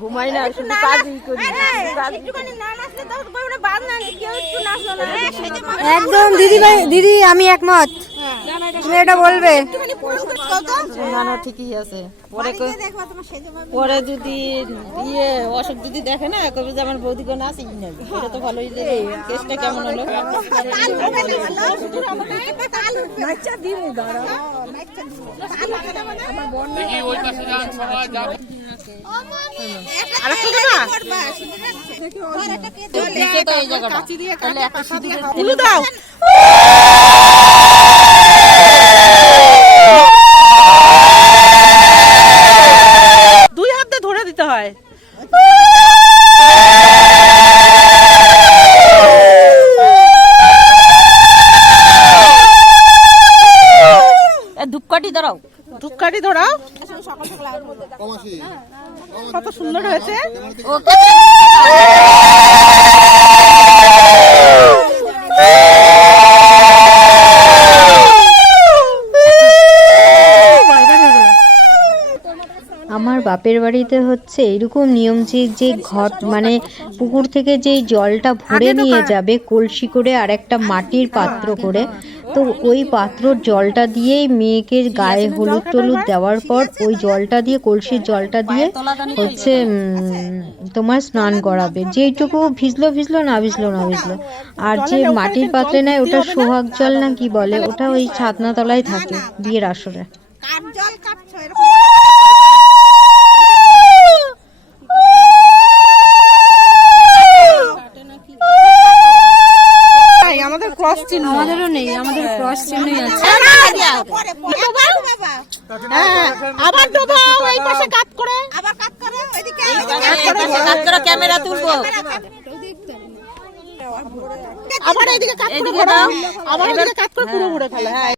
ঘুমাই না, শুধু কাজই করি। একদম দিদি আমি একমত, তুমি এটা বলবে। শোনানো ঠিকই আছে, পরে যদি অসুখ যদি দেখে না কবে যে আমার বৌদি কোনো আছে কি না, এটা তো ভালোই। কেসটা কেমন হলো? দাও দুই হাতে ধরে দিতে হয়। ধূপকাঠি ধরাও, ধূপকাঠি ধরাও। কত সুন্দর হয়েছে। আমার বাপের বাড়িতে হচ্ছে এরকম নিয়ম যে ঘট মানে পুকুর থেকে যে জলটা ভরে নিয়ে যাবে কলসি করে আর একটা মাটির পাত্র করে, তো ওই পাত্রর জলটা দিয়েই মেয়েকে গায়ে হলুদ টলুদ দেওয়ার পর ওই জলটা দিয়ে কলসির জলটা দিয়ে হচ্ছে তোমার স্নান করাবে। যেইটুকু ভিজলো না ভিজলো। আর যে মাটির পাত্রে নেয় ওটা সোহাগ জল না কি বলে, ওটা ওই ছাতনা তলায় থাকে বিয়ের আসরে। আমাদের ক্রস চিহ্ন, আমাদেরও নেই, আমাদের ক্রস চিহ্নই আছে। আবার ডোবাও, এই পাশে কাট করে, আবার কাট করে, ওইদিকে কাট করে ক্যামেরা তুলবো। আবার এইদিকে কাট করে ঘোরাও, আবার এইদিকে কাট করে পুরো ঘুরে ফেলে। হ্যাঁ